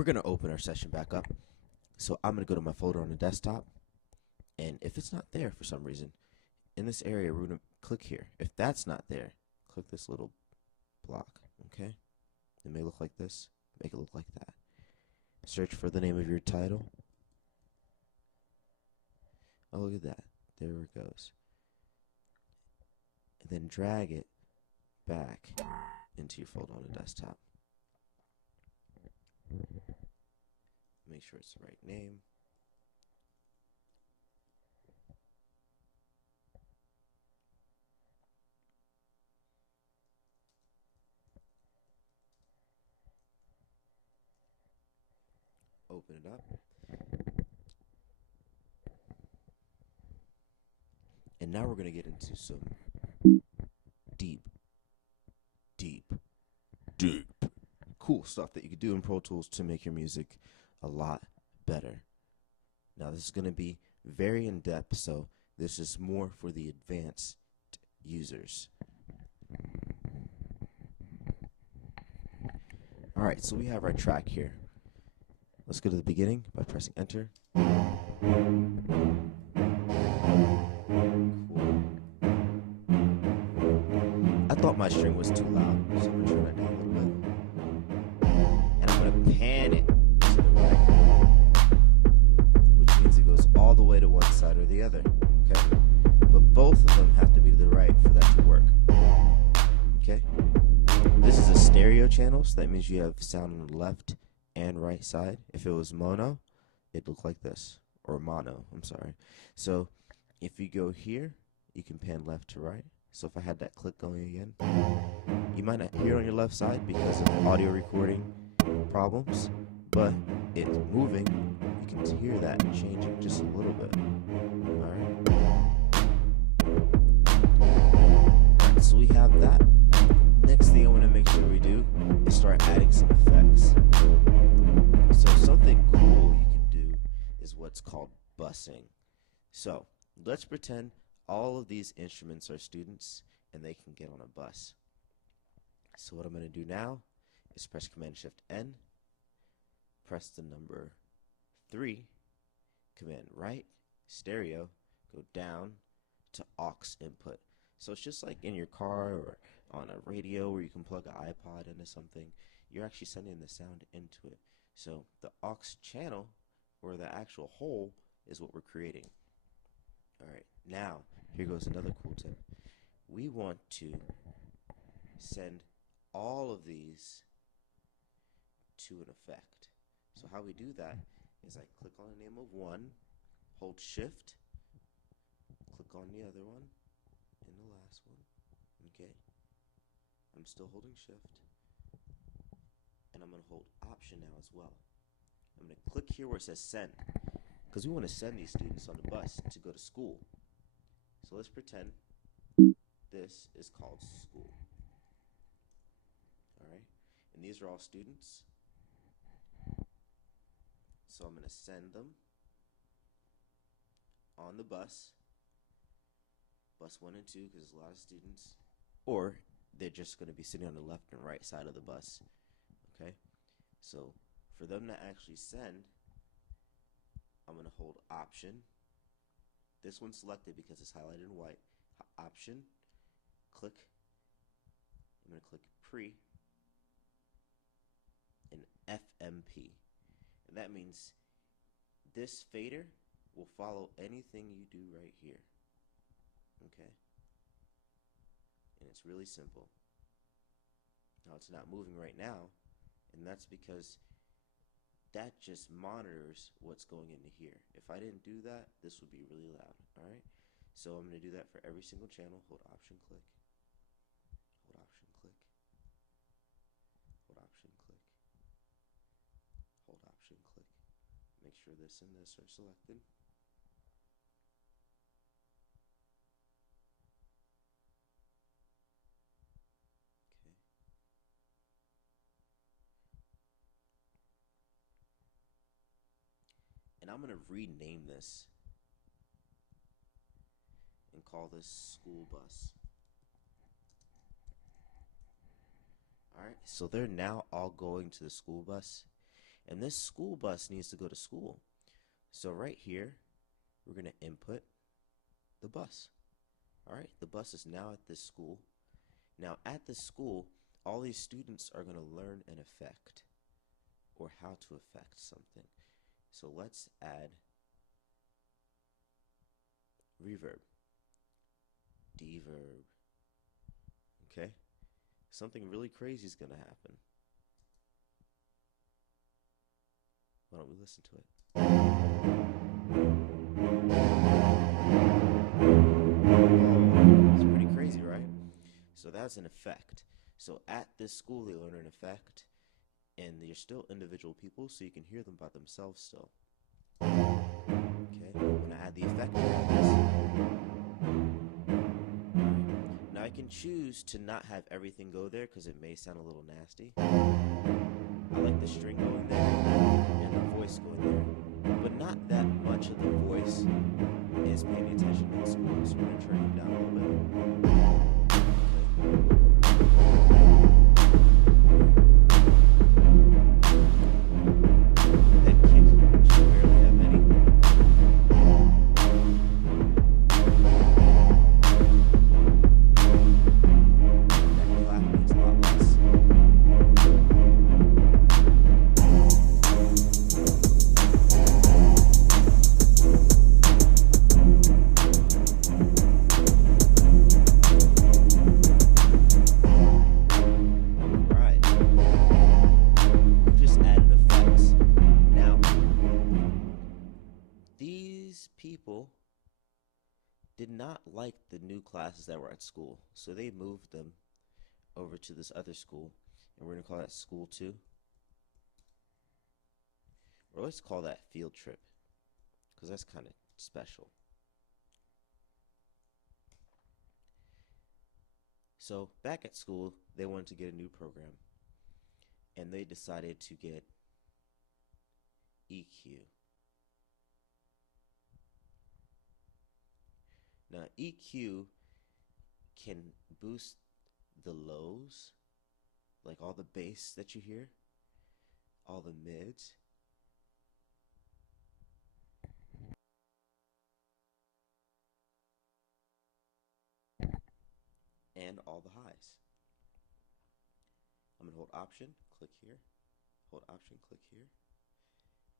we're going to open our session back up. So I'm going to go to my folder on the desktop. And if it's not there for some reason, in this area, we're going to click here. If that's not there, click this little block, okay? It may look like this. Make it look like that. Search for the name of your title. Oh, look at that. There it goes. And then drag it back into your folder on the desktop. Make sure it's the right name. Open it up. And now we're going to get into some deep cool stuff that you can do in Pro Tools to make your music a lot better. Now this is going to be very in-depth, so this is more for the advanced users. Alright, so we have our track here. Let's go to the beginning by pressing enter. I thought my string was too loud, so I'm going to turn it down a little bit. And I'm going to pan it to the right, which means it goes all the way to one side or the other, okay? But both of them have to be to the right for that to work, okay? This is a stereo channel, so that means you have sound on the left and right side. If it was mono, it'd look like this, or mono, I'm sorry. So if you go here, you can pan left to right. So if I had that click going again, you might not hear it on your left side because of audio recording problems, but it's moving. You can hear that changing just a little bit. Alright, so we have that. Next thing I want to make sure we do is start adding some effects. So something cool you can do is what's called bussing. So let's pretend all of these instruments are students and they can get on a bus. So what I'm going to do now is press Command Shift N, press the number 3, Command right, stereo, go down to aux input. So it's just like in your car or on a radio where you can plug an iPod into something. You're actually sending the sound into it. So the aux channel, or the actual hole, is what we're creating. Alright, now here goes another cool tip. We want to send all of these to an effect. So how we do that is I click on the name of one, hold shift, click on the other one, and the last one. Okay. I'm still holding shift. And I'm going to hold option now as well. I'm going to click here where it says send, because we want to send these students on the bus to go to school. So let's pretend this is called school. Alright, and these are all students. So I'm going to send them on the bus 1 and 2, because there's a lot of students, or they're just going to be sitting on the left and right side of the bus. Okay, so for them to actually send, I'm going to hold option. This one's selected because it's highlighted in white. Option, click. I'm going to click pre and FMP. And that means this fader will follow anything you do right here. Okay? And it's really simple. Now it's not moving right now, and that's because that just monitors what's going into here. If I didn't do that, this would be really loud. Alright? So I'm going to do that for every single channel. Hold option, click. Hold option, click. Hold option, click. Hold option, click. Make sure this and this are selected. Okay. And I'm going to rename this and call this school bus. Alright, so they're now all going to the school bus, And this school bus needs to go to school. So right here, we're going to input the bus. All right, the bus is now at this school. Now at this school, all these students are going to learn an effect, or how to affect something. So let's add reverb, deverb. Okay, something really crazy is going to happen. Why don't we listen to it? Oh, it's pretty crazy, right? So that's an effect. So at this school, they learn an effect, and they're still individual people, so you can hear them by themselves still. Okay, I'm gonna add the effect. Now I can choose to not have everything go there because it may sound a little nasty. I like the string going there and the voice going there, but not that much of the voice is paying attention in school, so we're gonna turn it down a little bit. That kick should barely have any. That clap means a lot less. People did not like the new classes that were at school, so they moved them over to this other school, and we're going to call that School 2. Or let's call that Field Trip, because that's kind of special. So back at school, they wanted to get a new program, and they decided to get EQ. Now, EQ can boost the lows, like all the bass that you hear, all the mids, and all the highs. I'm going to hold Option, click here, hold Option, click here,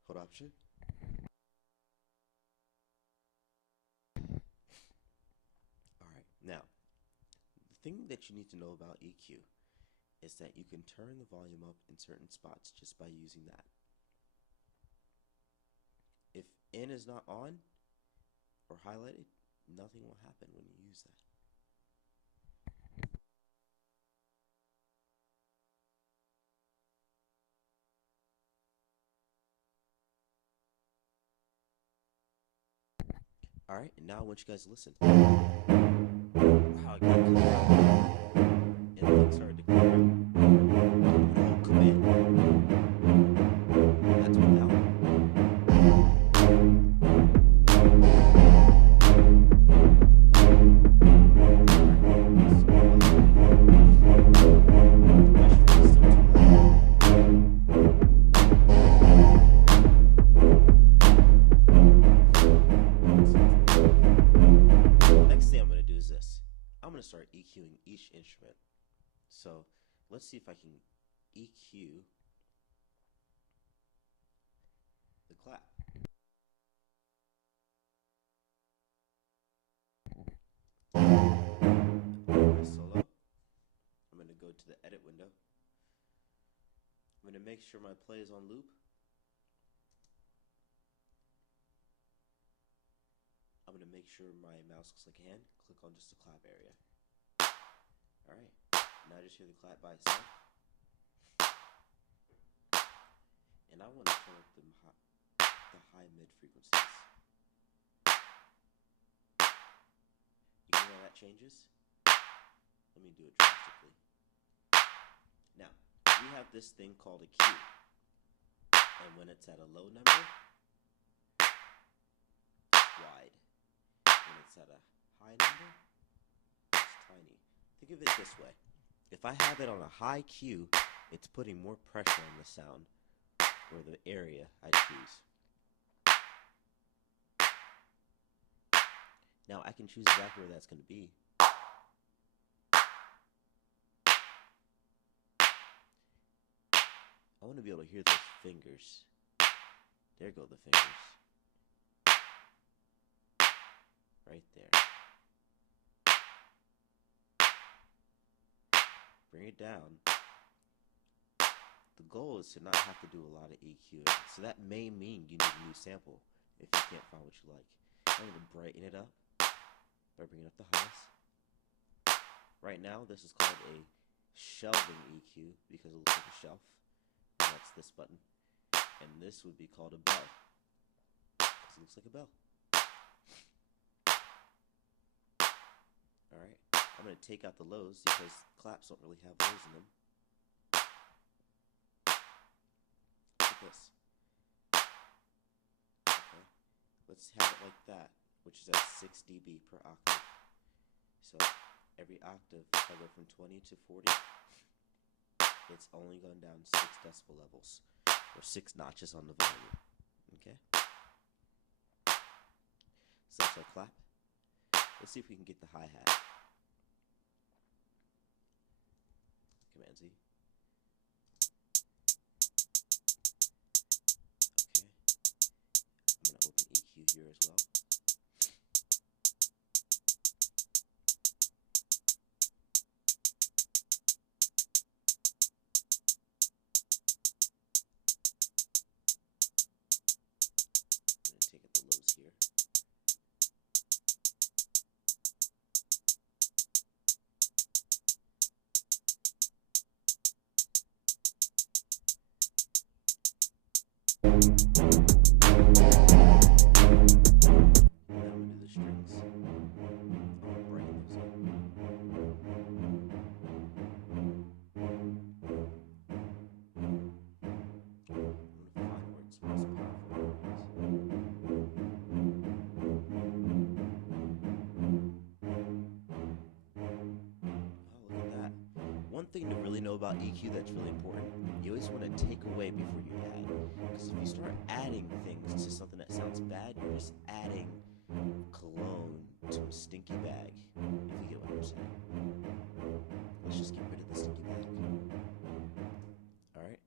hold Option. Now, the thing that you need to know about EQ is that you can turn the volume up in certain spots just by using that. If N is not on or highlighted, nothing will happen when you use that. Alright, and now I want you guys to listen. How it got clear out. And things started to clear out. Oh, come in. That's without. Start EQing each instrument. So let's see if I can EQ the clap. My solo. I'm going to go to the edit window. I'm going to make sure my play is on loop. I'm going to make sure my mouse looks like a hand. Click on just the clap area. Alright, now just hear the clap by itself. And I want to turn up the high mid frequencies. You can hear how that changes? Let me do it drastically. Now, we have this thing called a Q. And when it's at a low number, it's wide. When it's at a high number, it's tiny. Think of it this way. If I have it on a high Q, it's putting more pressure on the sound. or the area I choose. Now I can choose exactly where that's going to be. I want to be able to hear those fingers. There go the fingers. Right there. Bring it down. The goal is to not have to do a lot of EQ. So that may mean you need a new sample if you can't find what you like. I'm going to brighten it up by bringing up the highs. Right now this is called a shelving EQ because it looks like a shelf. And that's this button. And this would be called a bell because it looks like a bell. Alright, I'm going to take out the lows because claps don't really have lows in them. Look at this. Okay, let's have it like that, which is at 6 dB per octave. So every octave, if I go from 20 to 40, it's only gone down 6 decibel levels, or 6 notches on the volume. Okay? So that's our clap. Let's see if we can get the hi-hat. Command Z. Okay. I'm going to open EQ here as well. Take out the lows here. Now we do the strings. I'll brighten those up. I'm going to find where it's most powerful. One thing to really know about EQ that's really important, you always want to take away before you add. Because if you start adding things to something that sounds bad, you're just adding cologne to a stinky bag, if you get what I'm saying. Let's just get rid of the stinky bag. Alright?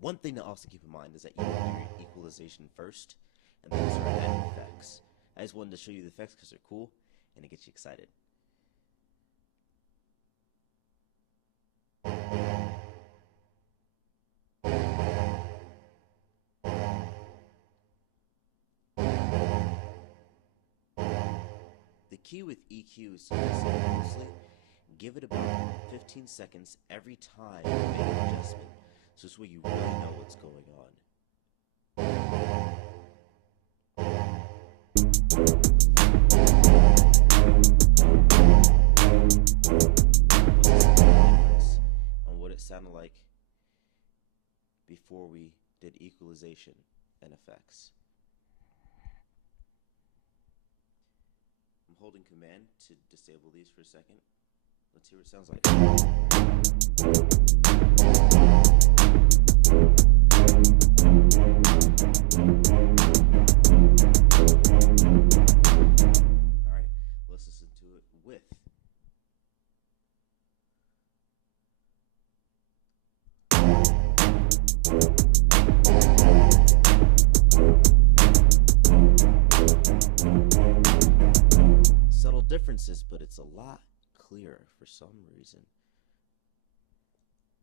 One thing to also keep in mind is that you want to do your equalization first, and then start adding effects. I just wanted to show you the effects because they're cool, and it gets you excited. The key with EQ is to listen closely, give it about 15 seconds every time you make an adjustment. So this way you really know what's going on. On what it sounded like before we did equalization and effects. I'm holding command to disable these for a second. Let's hear what it sounds like. Alright, let's listen to it with. Subtle differences, but it's a lot clearer for some reason.